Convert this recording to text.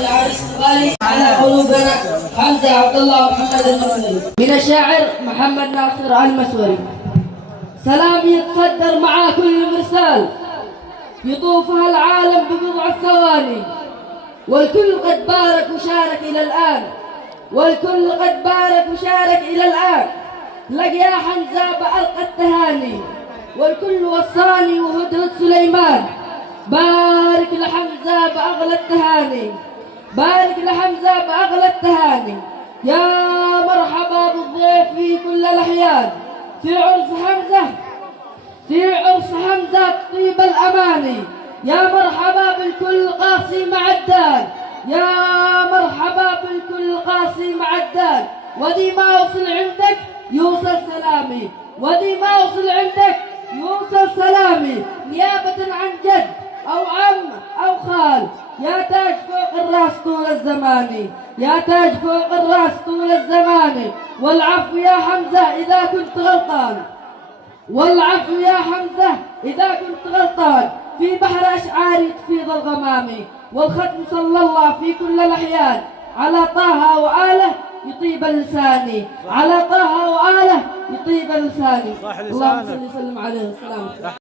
العريس الغالي على قلوبنا حمزة عبد الله محمد المسوري. من الشاعر محمد ناصر المسوري. سلام يتصدر مع كل مرسال يطوفها العالم ببضع ثواني، والكل قد بارك وشارك إلى الآن، والكل قد بارك وشارك إلى الآن. لك يا حمزة بألقى التهاني، والكل وصاني وهدرة سليمان. بارك لحمزة بأغلى التهاني، بارك لحمزة بأغلى التهاني. يا مرحبا بالضيف في كل الأحيان، في عرس حمزة، في عرس حمزة طيب الأماني. يا مرحبا بالكل قاسي معدان، يا مرحبا بالكل قاسي معدان. ودي ما وصل عندك يوصل سلامي، ودي ما وصل عندك يوصل سلامي. نيابة عن جد أو عم أو خال، يا تاج فوق الراس طول الزمان، يا تاج فوق الراس طول الزمان. والعفو يا حمزة إذا كنت غلطان، والعفو يا حمزة إذا كنت غلطان. في بحر أشعاري تفيض الغمام، والختم صلى الله في كل الأحيان على طه وآله يطيب لساني، على طه وآله يطيب لساني. اللهم صل وسلم عليه. السلام.